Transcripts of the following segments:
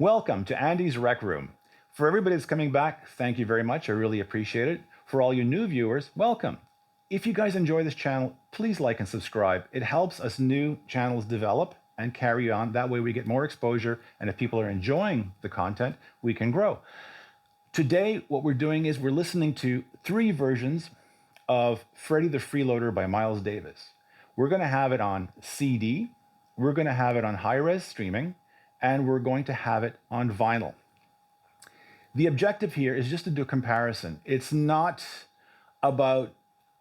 Welcome to Andy's Rec Room. For everybody that's coming back, thank you very much. I really appreciate it. For all you new viewers, welcome. If you guys enjoy this channel, please like and subscribe. It helps us new channels develop and carry on. That way we get more exposure, and if people are enjoying the content, we can grow. Today, what we're doing is we're listening to 3 versions of Freddy the Freeloader by Miles Davis. We're going to have it on CD, we're going to have it on high-res streaming, and we're going to have it on vinyl. The objective here is just to do a comparison. It's not about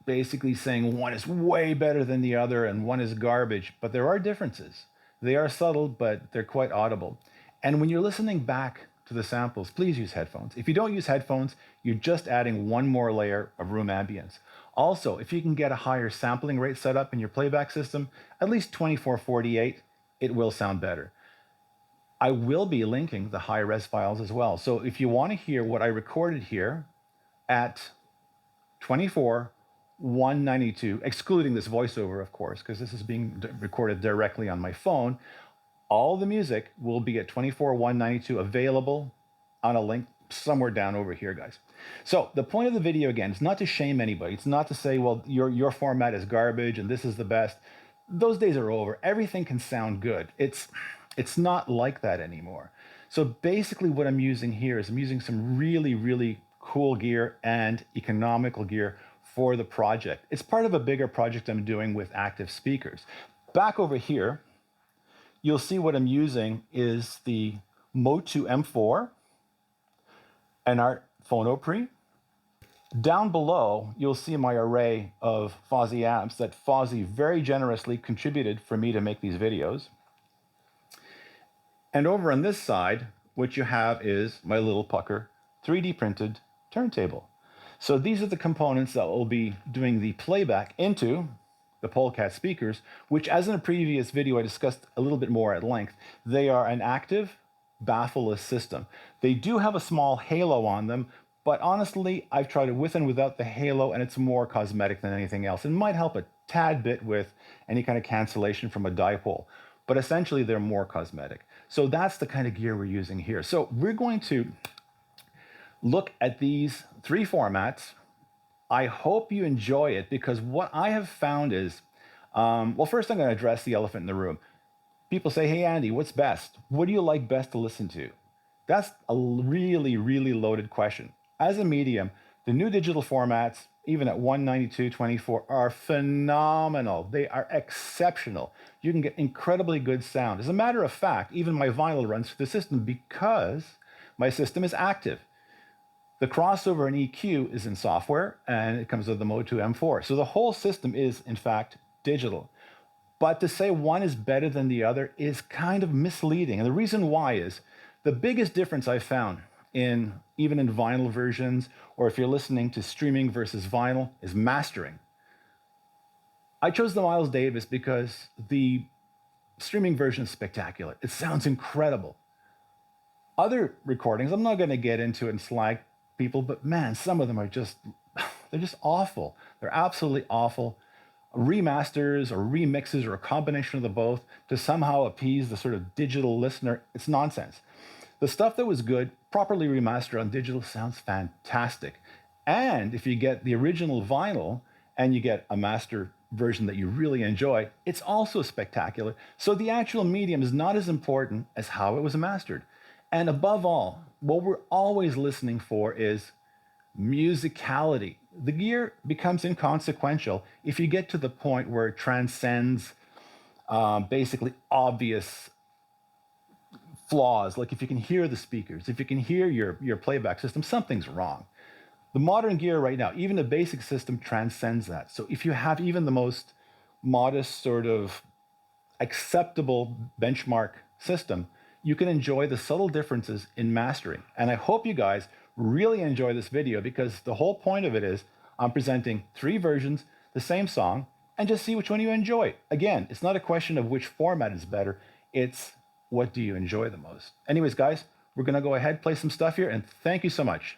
basically saying one is way better than the other and one is garbage, but there are differences. They are subtle, but they're quite audible. And when you're listening back to the samples, please use headphones. If you don't use headphones, you're just adding one more layer of room ambience. Also, if you can get a higher sampling rate set up in your playback system, at least 2448, it will sound better. I will be linking the high-res files as well. So if you want to hear what I recorded here at 24,192, excluding this voiceover, of course, because this is being recorded directly on my phone, all the music will be at 24,192 available on a link somewhere down over here, guys. So the point of the video, again, is not to shame anybody. It's not to say, well, your format is garbage and this is the best. Those days are over. Everything can sound good. It's not like that anymore. So basically what I'm using here is I'm using some really, really cool gear and economical gear for the project. It's part of a bigger project I'm doing with active speakers. Back over here, you'll see what I'm using is the Motu M4 and our phono pre. Down below, you'll see my array of Fosi amps that Fosi very generously contributed for me to make these videos. And over on this side, what you have is my little pucker 3D printed turntable. So these are the components that will be doing the playback into the Polecat speakers, which, as in a previous video I discussed a little bit more at length, they are an active Baffle system. They do have a small halo on them, but honestly, I've tried it with and without the halo, and it's more cosmetic than anything else. It might help a tad bit with any kind of cancellation from a dipole, but essentially they're more cosmetic. So that's the kind of gear we're using here. So we're going to look at these 3 formats. I hope you enjoy it, because what I have found is, well, first I'm going to address the elephant in the room. People say, hey, Andy, what's best? What do you like best to listen to? That's a really, really loaded question. As a medium, the new digital formats, even at 192/24, are phenomenal. They are exceptional. You can get incredibly good sound. As a matter of fact, even my vinyl runs through the system because my system is active. The crossover and EQ is in software, and it comes with the Motu M4. So the whole system is, in fact, digital. But to say one is better than the other is kind of misleading. And the reason why is the biggest difference I found even in vinyl versions, or if you're listening to streaming versus vinyl, is mastering. I chose the Miles Davis because the streaming version is spectacular. It sounds incredible. Other recordings, I'm not going to get into it and slag people, but man, some of them are they're just awful. They're absolutely awful. Remasters or remixes or a combination of the both to somehow appease the sort of digital listener, it's nonsense. The stuff that was good, properly remastered on digital, sounds fantastic. And if you get the original vinyl and you get a master version that you really enjoy, it's also spectacular. So the actual medium is not as important as how it was mastered. And above all, what we're always listening for is musicality. The gear becomes inconsequential if you get to the point where it transcends basically obvious flaws. Like if you can hear the speakers, if you can hear your playback system, something's wrong. The modern gear right now, even the basic system, transcends that. So if you have even the most modest sort of acceptable benchmark system, you can enjoy the subtle differences in mastering. And I hope you guys really enjoy this video, because the whole point of it is I'm presenting 3 versions, the same song, and just see which one you enjoy. Again, it's not a question of which format is better. It's what do you enjoy the most? Anyways, guys, we're going to go ahead, play some stuff here, and thank you so much.